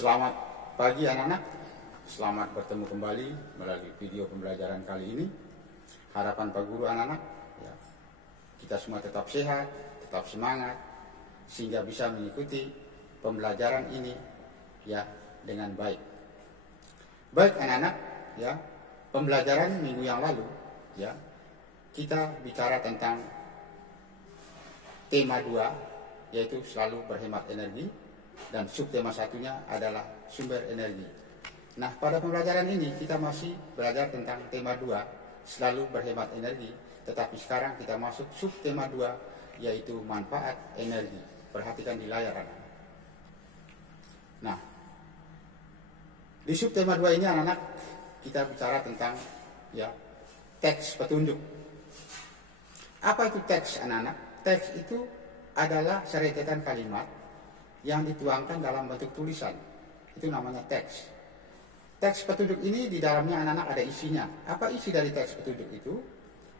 Selamat pagi anak-anak, selamat bertemu kembali melalui video pembelajaran kali ini. Harapan Pak Guru anak-anak, ya, kita semua tetap sehat, tetap semangat, sehingga bisa mengikuti pembelajaran ini ya dengan baik. Baik anak-anak, ya, pembelajaran minggu yang lalu ya kita bicara tentang tema 2, yaitu selalu berhemat energi, dan subtema satunya adalah sumber energi. Nah, pada pembelajaran ini kita masih belajar tentang tema 2, selalu berhemat energi, tetapi sekarang kita masuk subtema 2, yaitu manfaat energi. Perhatikan di layar anak-anak. Nah, di subtema 2 ini anak-anak kita bicara tentang ya teks petunjuk. Apa itu teks anak-anak? Teks itu adalah serangkaian kalimat yang dituangkan dalam bentuk tulisan. Itu namanya teks. Teks petunjuk ini di dalamnya anak-anak ada isinya. Apa isi dari teks petunjuk itu?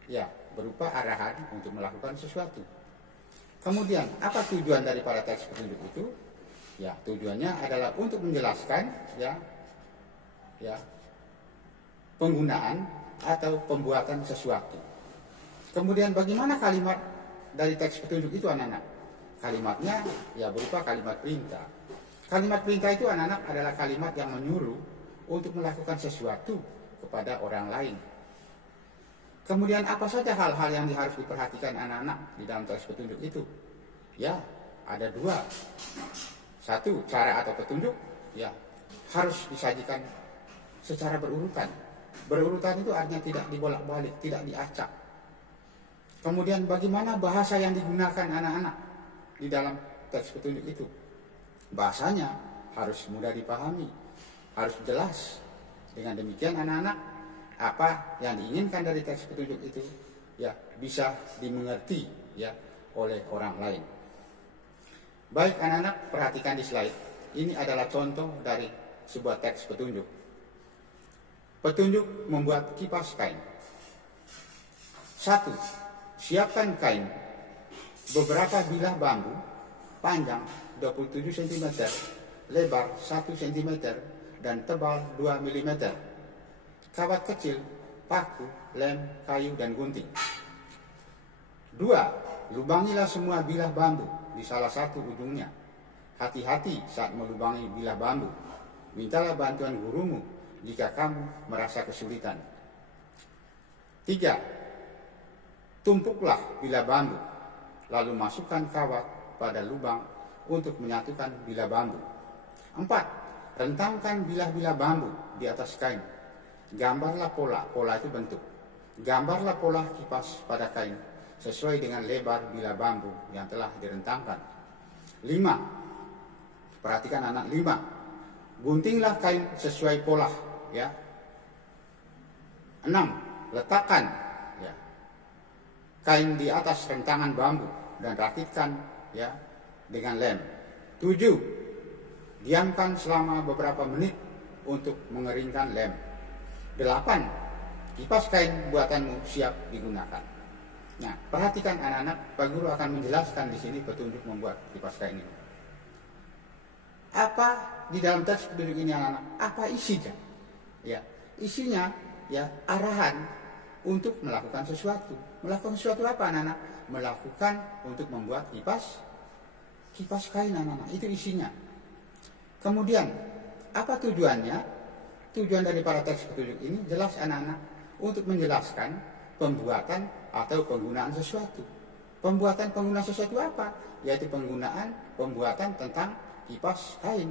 Ya, berupa arahan untuk melakukan sesuatu. Kemudian, apa tujuan daripada teks petunjuk itu? Ya, tujuannya adalah untuk menjelaskan ya penggunaan atau pembuatan sesuatu. Kemudian bagaimana kalimat dari teks petunjuk itu anak-anak? Kalimatnya ya berupa kalimat perintah. Kalimat perintah itu anak-anak adalah kalimat yang menyuruh untuk melakukan sesuatu kepada orang lain. Kemudian apa saja hal-hal yang harus diperhatikan anak-anak di dalam teks petunjuk itu? Ya, ada 2. 1, cara atau petunjuk ya harus disajikan secara berurutan. Berurutan itu artinya tidak dibolak-balik, tidak diacak. Kemudian bagaimana bahasa yang digunakan anak-anak di dalam teks petunjuk itu? Bahasanya harus mudah dipahami, harus jelas. Dengan demikian anak-anak, apa yang diinginkan dari teks petunjuk itu ya bisa dimengerti ya oleh orang lain. Baik anak-anak, perhatikan di slide. Ini adalah contoh dari sebuah teks petunjuk. Petunjuk membuat kipas kain. 1. Siapkan kain beberapa bilah bambu panjang 27 cm, lebar 1 cm, dan tebal 2 mm. Kawat kecil, paku, lem, kayu, dan gunting. 2. Lubangilah semua bilah bambu di salah satu ujungnya. Hati-hati saat melubangi bilah bambu. Mintalah bantuan gurumu jika kamu merasa kesulitan. 3. Tumpuklah bilah bambu, lalu masukkan kawat pada lubang untuk menyatukan bilah bambu. 4. Rentangkan bilah-bilah bambu di atas kain. Gambarlah pola itu bentuk. Gambarlah pola kipas pada kain sesuai dengan lebar bilah bambu yang telah direntangkan. 5. Perhatikan anak 5. Guntinglah kain sesuai pola ya. 6. Letakkan ya kain di atas rentangan bambu dan rakitkan ya dengan lem. 7. Diamkan selama beberapa menit untuk mengeringkan lem. 8. Kipas kain buatanmu siap digunakan. Nah, perhatikan anak-anak, Pak Guru akan menjelaskan di sini petunjuk membuat kipas kain ini. Apa di dalam teks petunjuk ini anak-anak? Apa isinya? Ya, isinya ya arahan untuk melakukan sesuatu. Melakukan sesuatu apa anak-anak? Melakukan untuk membuat kipas kain anak-anak. Itu isinya. Kemudian apa tujuannya? Tujuan daripada teks petunjuk ini jelas anak-anak, untuk menjelaskan pembuatan atau penggunaan sesuatu. Penggunaan sesuatu apa? Yaitu pembuatan tentang kipas kain.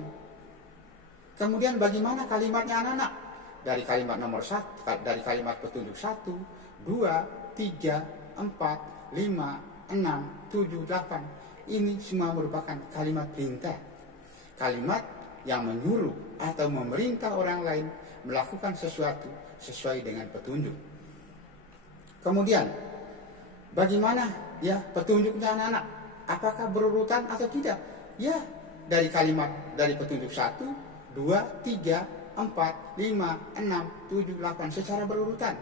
Kemudian bagaimana kalimatnya anak-anak? Dari kalimat nomor 1, dari kalimat petunjuk 1, 2, 3, 4, 5, 6, 7, 8. Ini semua merupakan kalimat perintah. Kalimat yang menyuruh atau memerintah orang lain melakukan sesuatu sesuai dengan petunjuk. Kemudian bagaimana ya petunjuknya anak-anak? Apakah berurutan atau tidak? Ya, dari petunjuk 1, 2, 3, 4, 5, 6, 7, 8 secara berurutan,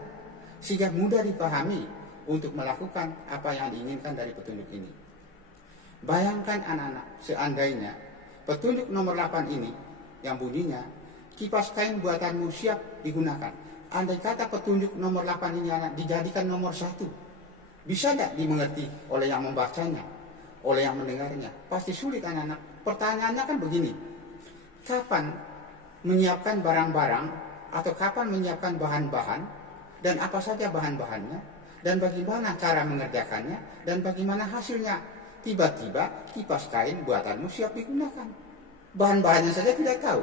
sehingga mudah dipahami untuk melakukan apa yang diinginkan dari petunjuk ini. Bayangkan anak-anak, seandainya petunjuk nomor 8 ini yang bunyinya, kipas kain buatanmu siap digunakan. Andai kata petunjuk nomor 8 ini anak dijadikan nomor 1, bisa tidak dimengerti oleh yang membacanya, oleh yang mendengarnya? Pasti sulit anak-anak. Pertanyaannya kan begini, kapan menyiapkan barang-barang atau kapan menyiapkan bahan-bahan, dan apa saja bahan-bahannya, dan bagaimana cara mengerjakannya, dan bagaimana hasilnya? Tiba-tiba kipas kain buatanmu siap digunakan. Bahan-bahannya saja tidak tahu,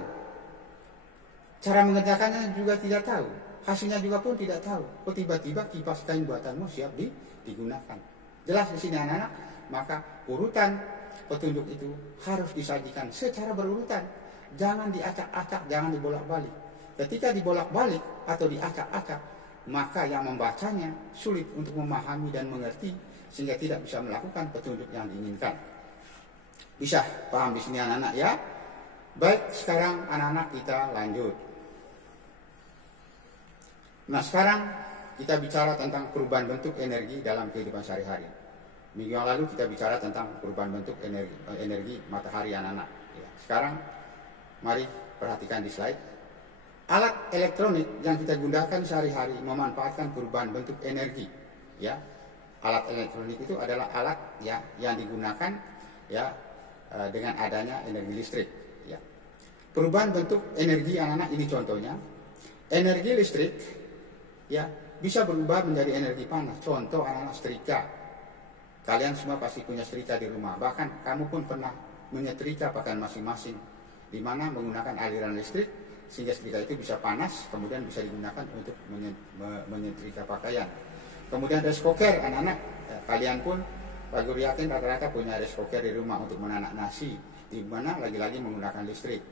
cara mengerjakannya juga tidak tahu, hasilnya juga pun tidak tahu. Kok tiba-tiba kipas kain buatanmu siap digunakan? Jelas di sini anak-anak. Maka urutan petunjuk itu harus disajikan secara berurutan. Jangan diacak-acak, jangan dibolak-balik. Ketika dibolak-balik atau diacak-acak, maka yang membacanya sulit untuk memahami dan mengerti, sehingga tidak bisa melakukan petunjuk yang diinginkan. Bisa paham di sini anak-anak ya? Baik, sekarang anak-anak kita lanjut. Nah, sekarang kita bicara tentang perubahan bentuk energi dalam kehidupan sehari-hari. Minggu yang lalu kita bicara tentang perubahan bentuk energi matahari anak-anak. Ya, sekarang mari perhatikan di slide. Alat elektronik yang kita gunakan sehari-hari memanfaatkan perubahan bentuk energi. Ya, alat elektronik itu adalah alat ya yang digunakan ya dengan adanya energi listrik. Ya. Perubahan bentuk energi anak-anak ini contohnya. Energi listrik ya bisa berubah menjadi energi panas. Contoh anak-anak setrika. Kalian semua pasti punya setrika di rumah. Bahkan kamu pun pernah menyetrika pakaian masing-masing, di mana menggunakan aliran listrik sehingga setrika itu bisa panas, kemudian bisa digunakan untuk menyetrika pakaian. Kemudian rice cooker anak-anak, kalian pun Pak Guru yakin rata-rata punya rice cooker di rumah untuk menanak nasi, di mana lagi-lagi menggunakan listrik.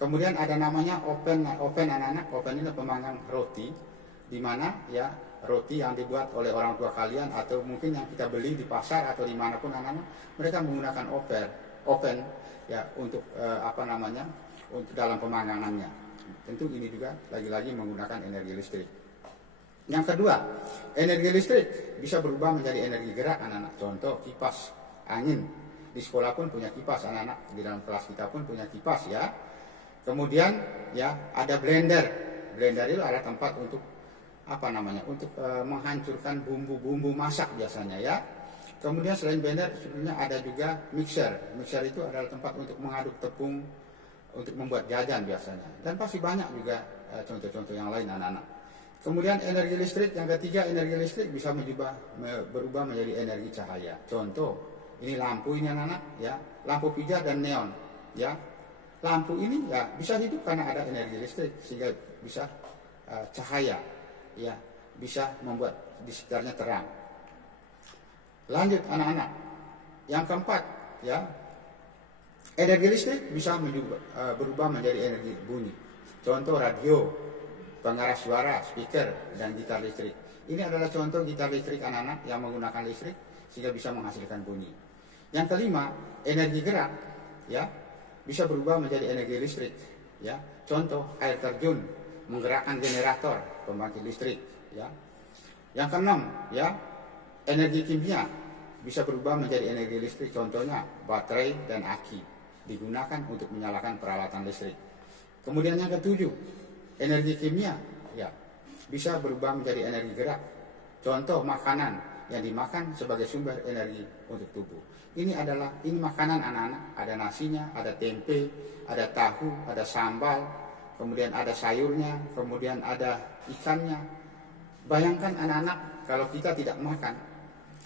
Kemudian ada namanya oven anak-anak. Oven ini pemanggang roti, di mana ya roti yang dibuat oleh orang tua kalian atau mungkin yang kita beli di pasar atau dimanapun anak-anak, mereka menggunakan oven ya untuk untuk dalam pemanggangannya. Tentu ini juga lagi-lagi menggunakan energi listrik. Yang kedua, energi listrik bisa berubah menjadi energi gerak anak-anak. Contoh kipas angin. Di sekolah pun punya kipas anak-anak, di dalam kelas kita pun punya kipas ya. Kemudian ya ada blender. Blender itu adalah tempat untuk untuk menghancurkan bumbu-bumbu masak biasanya ya. Kemudian selain blender sebenarnya ada juga mixer. Mixer itu adalah tempat untuk mengaduk tepung untuk membuat jajan biasanya. Dan pasti banyak juga contoh-contoh yang lain anak-anak. Kemudian energi listrik yang ketiga, energi listrik bisa berubah menjadi energi cahaya. Contoh, ini lampu ini anak-anak ya, lampu pijar dan neon ya. Lampu ini ya bisa hidup karena ada energi listrik sehingga bisa cahaya. Ya, bisa membuat di sekitarnya terang. Lanjut anak-anak. Yang keempat, ya. Energi listrik bisa berubah menjadi energi bunyi. Contoh radio, pengeras suara, speaker, dan gitar listrik. Ini adalah contoh gitar listrik anak-anak yang menggunakan listrik sehingga bisa menghasilkan bunyi. Yang kelima, energi gerak, ya, bisa berubah menjadi energi listrik. Ya, contoh air terjun menggerakkan generator pembangkit listrik ya. Yang keenam ya, energi kimia bisa berubah menjadi energi listrik, contohnya baterai dan aki digunakan untuk menyalakan peralatan listrik. Kemudian yang ketujuh, energi kimia ya bisa berubah menjadi energi gerak, contoh makanan yang dimakan sebagai sumber energi untuk tubuh. Ini makanan anak-anak, ada nasinya, ada tempe, ada tahu, ada sambal, kemudian ada sayurnya, kemudian ada ikannya. Bayangkan anak-anak, kalau kita tidak makan,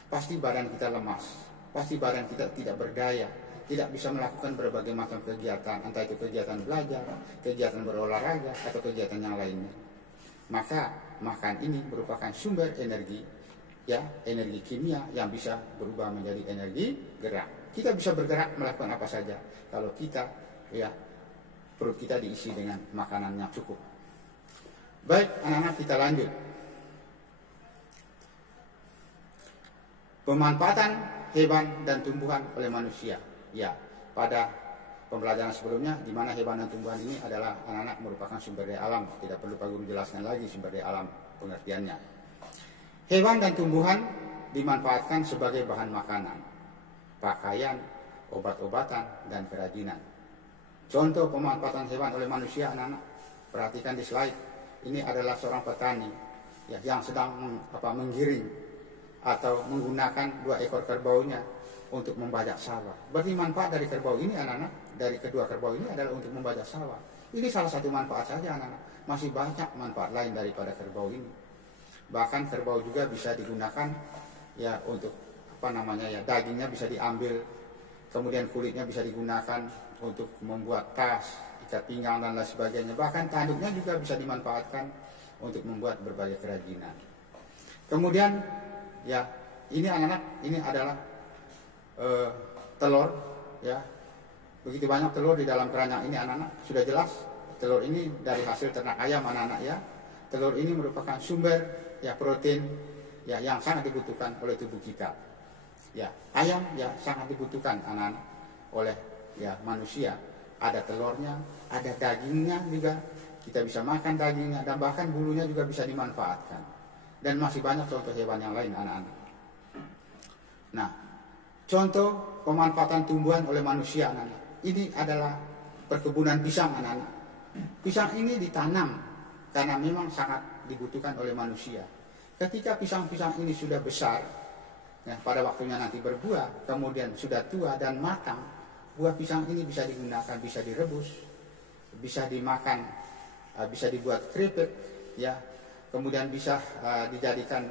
pasti badan kita lemas, pasti badan kita tidak berdaya, tidak bisa melakukan berbagai macam kegiatan, entah itu kegiatan belajar, kegiatan berolahraga, atau kegiatan yang lainnya. Maka makan ini merupakan sumber energi, ya, energi kimia yang bisa berubah menjadi energi gerak. Kita bisa bergerak melakukan apa saja kalau kita, ya, perut kita diisi dengan makanan yang cukup. Baik, anak-anak, kita lanjut. Pemanfaatan hewan dan tumbuhan oleh manusia. Ya, pada pembelajaran sebelumnya, di mana hewan dan tumbuhan ini adalah anak-anak merupakan sumber daya alam. Tidak perlu Pak Guru jelaskan lagi sumber daya alam pengertiannya. Hewan dan tumbuhan dimanfaatkan sebagai bahan makanan, pakaian, obat-obatan, dan kerajinan. Contoh pemanfaatan hewan oleh manusia, anak-anak. Perhatikan di slide. Ini adalah seorang petani ya, yang sedang menggiring atau menggunakan 2 ekor kerbaunya untuk membajak sawah. Berarti manfaat dari kerbau ini, anak-anak, dari kedua kerbau ini adalah untuk membajak sawah. Ini salah satu manfaat saja, anak-anak. Masih banyak manfaat lain daripada kerbau ini. Bahkan kerbau juga bisa digunakan ya untuk dagingnya bisa diambil, kemudian kulitnya bisa digunakan untuk membuat tas, ikat pinggang dan lain sebagainya. Bahkan tanduknya juga bisa dimanfaatkan untuk membuat berbagai kerajinan. Kemudian ya, ini anak-anak, ini adalah telur ya. Begitu banyak telur di dalam keranjang ini, anak-anak. Sudah jelas telur ini dari hasil ternak ayam, anak-anak ya. Telur ini merupakan sumber ya protein ya yang sangat dibutuhkan oleh tubuh kita. Ya, ayam ya sangat dibutuhkan, anak-anak, oleh ya manusia. Ada telurnya, ada dagingnya juga. Kita bisa makan dagingnya dan bahkan bulunya juga bisa dimanfaatkan. Dan masih banyak contoh hewan yang lain, anak-anak. Nah, contoh pemanfaatan tumbuhan oleh manusia, anak-anak. Ini adalah perkebunan pisang, anak-anak. Pisang ini ditanam karena memang sangat dibutuhkan oleh manusia. Ketika pisang-pisang ini sudah besar, ya, pada waktunya nanti berbuah, kemudian sudah tua dan matang, buah pisang ini bisa digunakan, bisa direbus, bisa dimakan, bisa dibuat keripik, ya, kemudian bisa dijadikan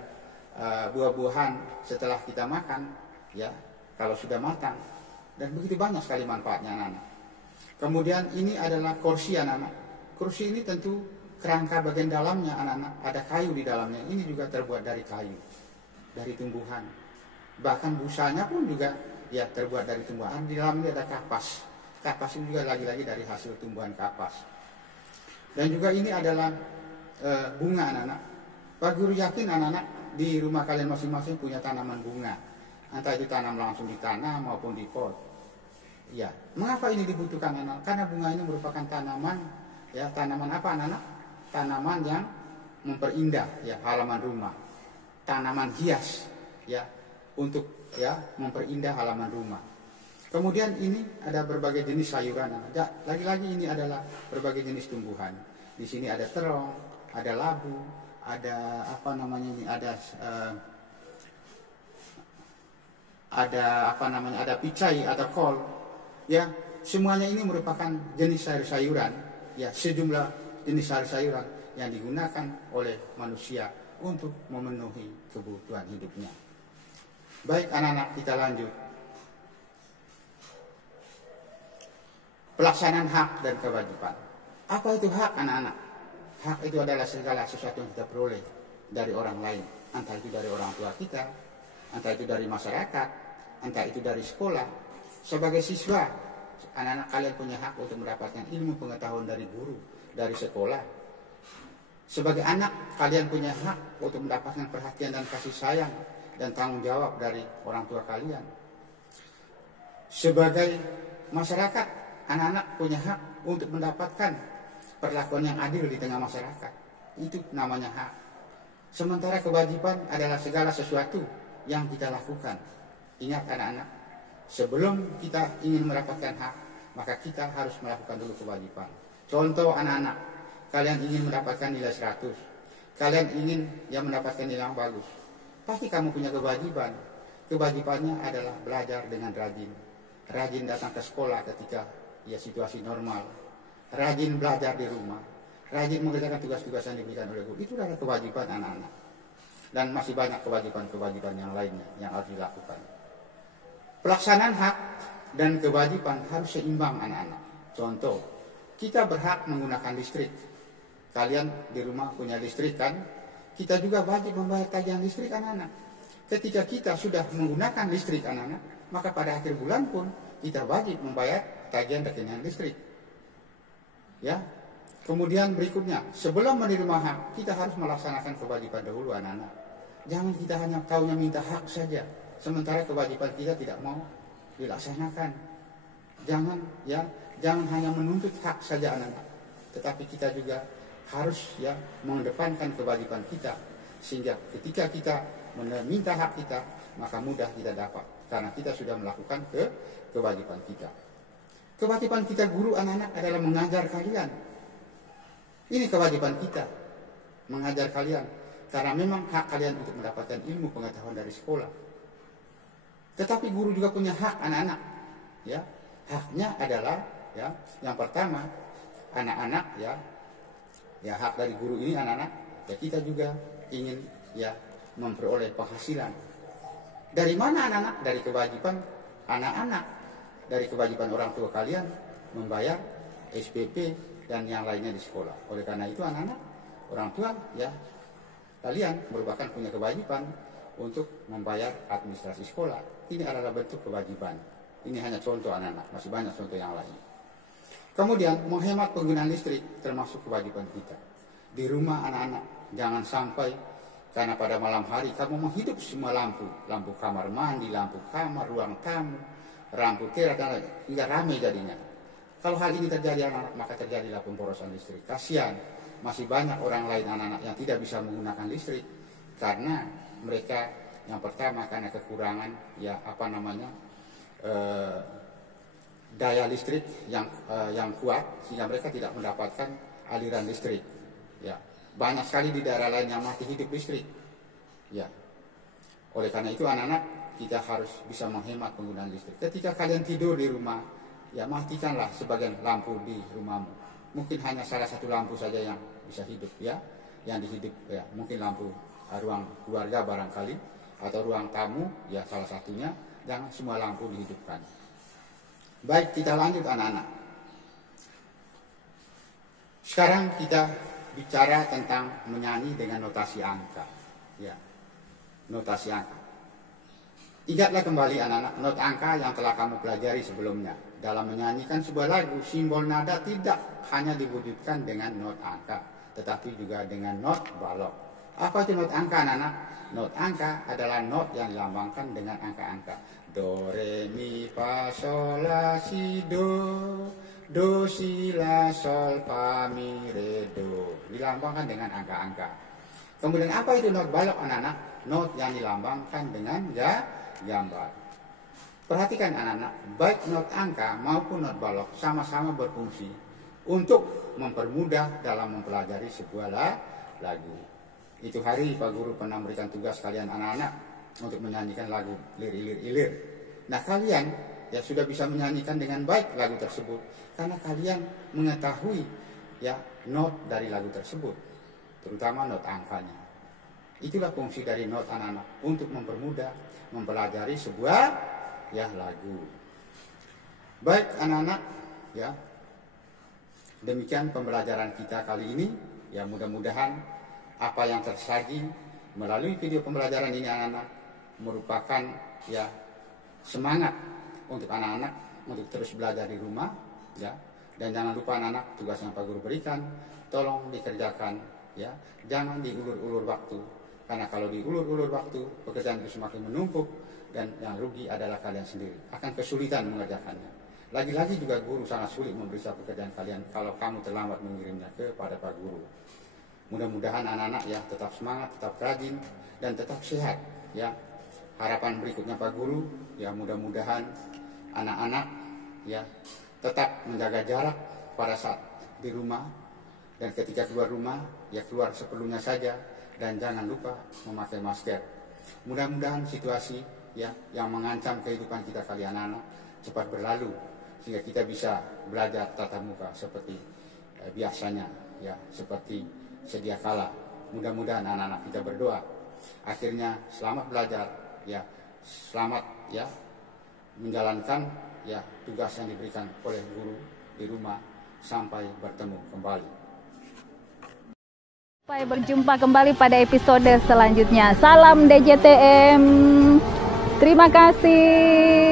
buah-buahan setelah kita makan, ya, kalau sudah matang, dan begitu banyak sekali manfaatnya, anak-anak. Kemudian ini adalah kursi, anak-anak. Kursi ini tentu kerangka bagian dalamnya, anak-anak, ada kayu di dalamnya. Ini juga terbuat dari kayu, dari tumbuhan. Bahkan busanya pun juga ya terbuat dari tumbuhan. Di dalamnya ada kapas. Kapas ini juga lagi-lagi dari hasil tumbuhan kapas. Dan juga ini adalah bunga, anak-anak. Pak Guru yakin, anak-anak, di rumah kalian masing-masing punya tanaman bunga. Entah itu tanam langsung di tanah maupun di pot. Ya, mengapa ini dibutuhkan, anak-anak? Karena bunga ini merupakan tanaman, ya, tanaman apa, anak-anak? Tanaman yang memperindah ya halaman rumah. Tanaman hias ya, untuk ya memperindah halaman rumah. Kemudian ini ada berbagai jenis sayuran. Lagi-lagi ini adalah berbagai jenis tumbuhan. Di sini ada terong, ada labu, ada ada picai atau kol. Ya, semuanya ini merupakan jenis sayur-sayuran, ya, sejumlah jenis sayur-sayuran yang digunakan oleh manusia untuk memenuhi kebutuhan hidupnya. Baik, anak-anak, kita lanjut. Pelaksanaan hak dan kewajiban. Apa itu hak, anak-anak? Hak itu adalah segala sesuatu yang kita peroleh dari orang lain. Entah itu dari orang tua kita, entah itu dari masyarakat, entah itu dari sekolah. Sebagai siswa, anak-anak kalian punya hak untuk mendapatkan ilmu pengetahuan dari guru, dari sekolah. Sebagai anak, kalian punya hak untuk mendapatkan perhatian dan kasih sayang dan tanggung jawab dari orang tua kalian. Sebagai masyarakat, anak-anak punya hak untuk mendapatkan perlakuan yang adil di tengah masyarakat. Itu namanya hak. Sementara kewajiban adalah segala sesuatu yang kita lakukan. Ingat, anak-anak, sebelum kita ingin mendapatkan hak, maka kita harus melakukan dulu kewajiban. Contoh, anak-anak, kalian ingin mendapatkan nilai 100, kalian ingin yang mendapatkan nilai yang bagus, pasti kamu punya kewajiban. Kewajibannya adalah belajar dengan rajin. Rajin datang ke sekolah ketika ya situasi normal. Rajin belajar di rumah. Rajin mengerjakan tugas-tugas yang diberikan oleh guru. Itu adalah kewajiban anak-anak. Dan masih banyak kewajiban-kewajiban yang lainnya yang harus dilakukan. Pelaksanaan hak dan kewajiban harus seimbang, anak-anak. Contoh, kita berhak menggunakan listrik. Kalian di rumah punya listrik kan? Kita juga wajib membayar tagihan listrik, anak-anak. Ketika kita sudah menggunakan listrik, anak-anak, maka pada akhir bulan pun kita wajib membayar tagihan rekening listrik. Ya. Kemudian berikutnya, sebelum menerima hak, kita harus melaksanakan kewajiban dahulu, anak-anak. Jangan kita hanya taunya minta hak saja, sementara kewajiban kita tidak mau dilaksanakan. Jangan hanya menuntut hak saja, anak-anak, tetapi kita juga harus ya mengedepankan kewajiban kita, sehingga ketika kita meminta hak kita, maka mudah kita dapat karena kita sudah melakukan kewajiban kita. Kewajiban kita guru anak-anak adalah mengajar kalian. Ini kewajiban kita, mengajar kalian. Karena memang hak kalian untuk mendapatkan ilmu pengetahuan dari sekolah. Tetapi guru juga punya hak anak-anak. Ya, haknya adalah ya, yang pertama anak-anak ya hak dari guru ini anak-anak ya kita juga ingin ya memperoleh penghasilan. Dari mana anak-anak? Dari kewajiban anak-anak, dari kewajiban orang tua kalian membayar SPP dan yang lainnya di sekolah. Oleh karena itu anak-anak, orang tua ya kalian merupakan punya kewajiban untuk membayar administrasi sekolah. Ini adalah bentuk kewajiban. Ini hanya contoh anak-anak, masih banyak contoh yang lain. Kemudian menghemat penggunaan listrik termasuk kewajiban kita. Di rumah anak-anak jangan sampai karena pada malam hari kamu menghidup semua lampu kamar mandi, lampu kamar, ruang tamu, lampu teras dan lain, hingga ramai jadinya. Kalau hal ini terjadi anak-anak, maka terjadilah pemborosan listrik. Kasihan, masih banyak orang lain anak-anak yang tidak bisa menggunakan listrik karena mereka yang pertama karena kekurangan daya listrik yang kuat sehingga mereka tidak mendapatkan aliran listrik. Ya, banyak sekali di daerah lain yang mati hidup listrik. Ya, oleh karena itu anak-anak kita harus bisa menghemat penggunaan listrik. Ketika kalian tidur di rumah, ya matikanlah sebagian lampu di rumahmu. Mungkin hanya salah satu lampu saja yang bisa hidup ya, yang dihidup ya. Mungkin lampu ruang keluarga barangkali atau ruang tamu ya salah satunya. Jangan semua lampu dihidupkan. Baik, kita lanjut anak-anak. Sekarang kita bicara tentang menyanyi dengan notasi angka. Ya, notasi angka. Ingatlah kembali anak-anak not angka yang telah kamu pelajari sebelumnya. Dalam menyanyikan sebuah lagu, simbol nada tidak hanya diwujudkan dengan not angka, tetapi juga dengan not balok. Apa itu not angka anak-anak? Not angka adalah not yang dilambangkan dengan angka-angka. Do, re, mi, fa, sol, la, si, do, si, la, sol, fa, mi, re, do. Dilambangkan dengan angka-angka. Kemudian apa itu not balok anak-anak? Not yang dilambangkan dengan gambar. Perhatikan anak-anak, baik not angka maupun not balok sama-sama berfungsi untuk mempermudah dalam mempelajari sebuah lagu. Itu hari Pak Guru pernah memberikan tugas kalian anak-anak untuk menyanyikan lagu Lir-ilir-ilir. Nah kalian ya sudah bisa menyanyikan dengan baik lagu tersebut karena kalian mengetahui ya not dari lagu tersebut, terutama not angkanya. Itulah fungsi dari not anak-anak untuk mempermudah mempelajari sebuah ya lagu. Baik anak-anak ya, demikian pembelajaran kita kali ini. Ya mudah-mudahan apa yang tersaji melalui video pembelajaran ini anak-anak merupakan ya semangat untuk anak-anak untuk terus belajar di rumah ya. Dan jangan lupa anak-anak tugas yang Pak Guru berikan tolong dikerjakan ya. Jangan diulur-ulur waktu. Karena kalau diulur-ulur waktu, pekerjaan itu semakin menumpuk dan yang rugi adalah kalian sendiri. Akan kesulitan mengerjakannya. Lagi-lagi juga guru sangat sulit memeriksa pekerjaan kalian kalau kamu terlambat mengirimnya kepada Pak Guru. Mudah-mudahan anak-anak ya tetap semangat, tetap rajin, dan tetap sehat. Ya, harapan berikutnya Pak Guru, ya mudah-mudahan anak-anak ya tetap menjaga jarak pada saat di rumah dan ketika keluar rumah ya keluar seperlunya saja. Dan jangan lupa memakai masker. Mudah-mudahan situasi ya yang mengancam kehidupan kita kalian anak cepat berlalu sehingga kita bisa belajar tatap muka seperti biasanya ya, seperti sedia kala. Mudah-mudahan anak-anak kita berdoa akhirnya selamat belajar ya, selamat ya menjalankan ya tugas yang diberikan oleh guru di rumah sampai bertemu kembali. Sampai berjumpa kembali pada episode selanjutnya. Salam DJTM. Terima kasih.